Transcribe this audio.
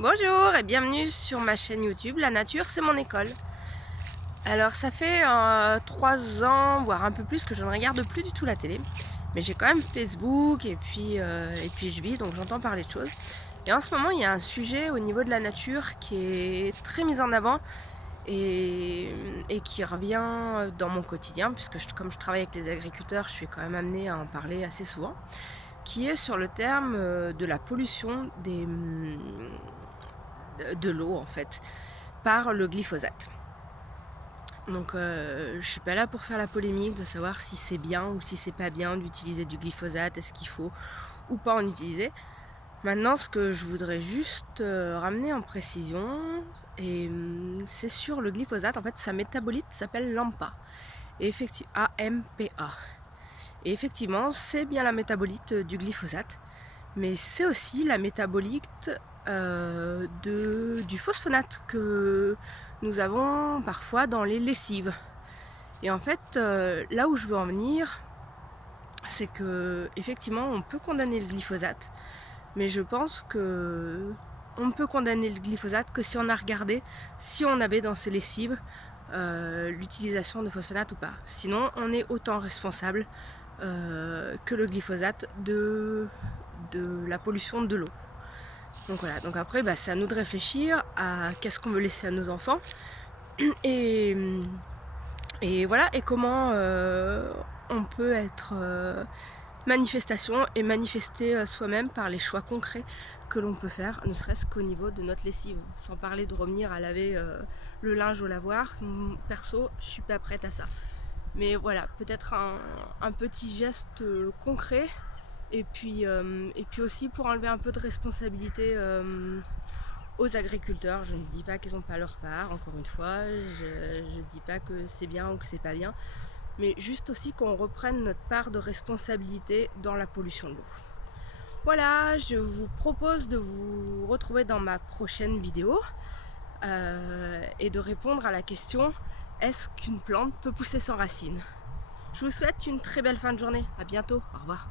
Bonjour et bienvenue sur ma chaîne YouTube La Nature c'est mon école. Alors ça fait 3 ans, voire un peu plus, que je ne regarde plus du tout la télé. Mais j'ai quand même Facebook et puis je vis, donc j'entends parler de choses. Et en ce moment il y a un sujet au niveau de la nature qui est très mis en avant et qui revient dans mon quotidien, puisque comme je travaille avec les agriculteurs, je suis quand même amenée à en parler assez souvent, qui est sur le terme de la pollution de l'eau en fait, par le glyphosate. Donc je suis pas là pour faire la polémique de savoir si c'est bien ou si c'est pas bien d'utiliser du glyphosate, est-ce qu'il faut ou pas en utiliser. Maintenant, ce que je voudrais juste ramener en précision, c'est sur le glyphosate. En fait, sa métabolite s'appelle l'AMPA. Et effectivement, AMPA. Et effectivement, c'est bien la métabolite du glyphosate, mais c'est aussi la métabolite du phosphonate que nous avons parfois dans les lessives. Et en fait, là où je veux en venir, c'est que effectivement, on peut condamner le glyphosate, mais je pense que on ne peut condamner le glyphosate que si on a regardé si on avait dans ses lessives l'utilisation de phosphonate ou pas. Sinon, on est autant responsable que le glyphosate de la pollution de l'eau. Donc voilà, donc après c'est à nous de réfléchir à qu'est-ce qu'on veut laisser à nos enfants et, et voilà, et comment on peut être manifestation et manifester soi-même par les choix concrets que l'on peut faire, ne serait-ce qu'au niveau de notre lessive, sans parler de revenir à laver le linge au lavoir. Perso, je suis pas prête à ça. Mais voilà, peut-être un petit geste concret et puis aussi pour enlever un peu de responsabilité aux agriculteurs. Je ne dis pas qu'ils n'ont pas leur part, encore une fois, je ne dis pas que c'est bien ou que c'est pas bien, mais juste aussi qu'on reprenne notre part de responsabilité dans la pollution de l'eau. Voilà, je vous propose de vous retrouver dans ma prochaine vidéo et de répondre à la question: est-ce qu'une plante peut pousser sans racines? Je vous souhaite une très belle fin de journée, à bientôt, au revoir.